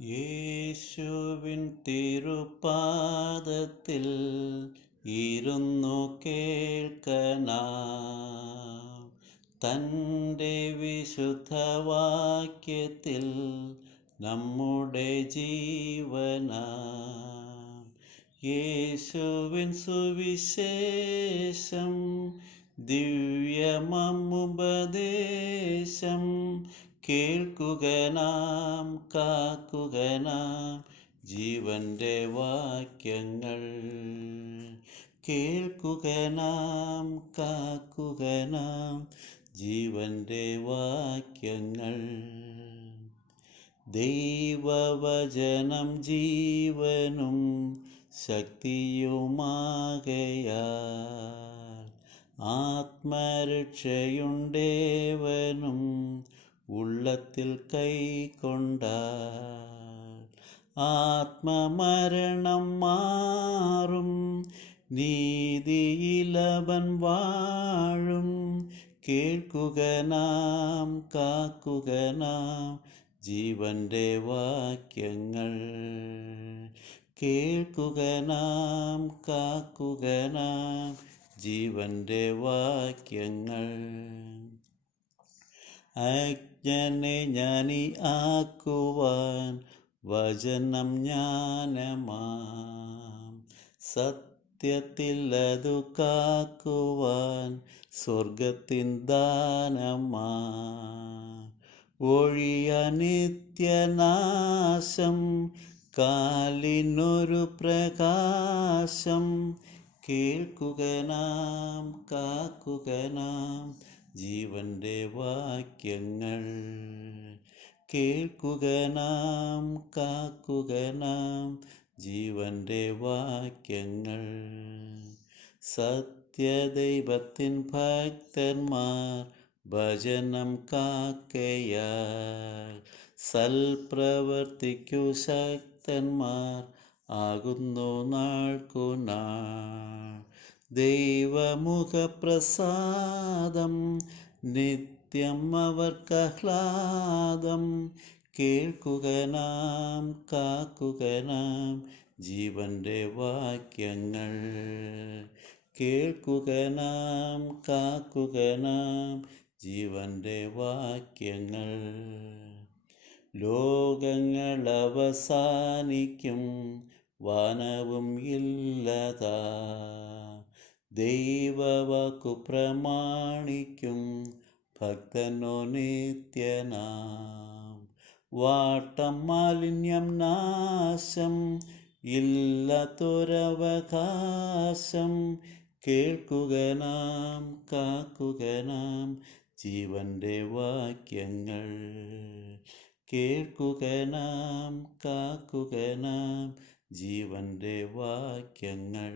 യേശുവിൻ തിരുപാദത്തിൽ ഇരുന്നു കേൾക്കനാം. തൻ്റെ വിശുദ്ധവാക്യത്തിൽ നമ്മുടെ ജീവനാം. യേശുവിൻ സുവിശേഷം ദിവ്യമമുപദേശം കേൾക്കുക നാം, കാക്കുക നാം ജീവന്റെ വാക്യങ്ങൾ. കേൾക്കുക നാം, കാക്കുക നാം ജീവന്റെ വാക്യങ്ങൾ. ദൈവവചനം ജീവനും ശക്തിയുമാകയാൽ ആത്മരക്ഷയുണ്ടേവനും ഉള്ളത്തിൽ കൈക്കൊണ്ടാൽ ആത്മമരണം മാറും, നീതിയിലവൻ വാഴും. കേൾക്കുക നാം, കാക്കുക നാം ജീവന്റെ വാക്യങ്ങൾ. കേൾക്കുക നാം, കാക്കുക നാം ജീവന്റെ വാക്യങ്ങൾ. അജ്ഞനെ ജ്ഞാനി ആക്കുവാൻ വചനം ജ്ഞാനമാം. സത്യത്തിൽ അതു കാക്കുവാൻ സ്വർഗത്തിൻ ദാനമാം. ഒഴിയ നിത്യനാശം കാലിനൊരു പ്രകാശം. കേൾക്കുക നാം, കാക്കുക നാം ജീവന്റെ വാക്യങ്ങൾ. കേൾക്കുക നാം, കാക്കുക നാം ജീവന്റെ വാക്യങ്ങൾ. സത്യദൈവത്തിൻ ഭക്തന്മാർ ഭജനം കാക്കയാൽ സൽപ്രവർത്തിക്കു ശക്തന്മാർ ആകുന്നു നാൾക്കുനാൾ. ദൈവമുഖപ്രസാദം നിത്യം അവർക്കാഹ്ലാദം. കേൾക്കുക നാം, കാക്കുക നാം ജീവന്റെ വാക്യങ്ങൾ. കേൾക്കുക നാം, കാക്കുക നാം ജീവന്റെ വാക്യങ്ങൾ. ലോകങ്ങൾ അവസാനിക്കും, വാനവും ഇല്ലതാ. ദൈവവാക്കു പ്രമാണിക്കും, ഭക്തനോ നിത്യനാം. വാട്ടം മാലിന്യം നാശം, ഇല്ലാത്തൊരവകാശം. കേൾക്കുക നാം, കാക്കുക നാം ജീവന്റെ വാക്യങ്ങൾ. കേൾക്കുക നാം, കാക്കുക നാം ജീവന്റെ വാക്യങ്ങൾ.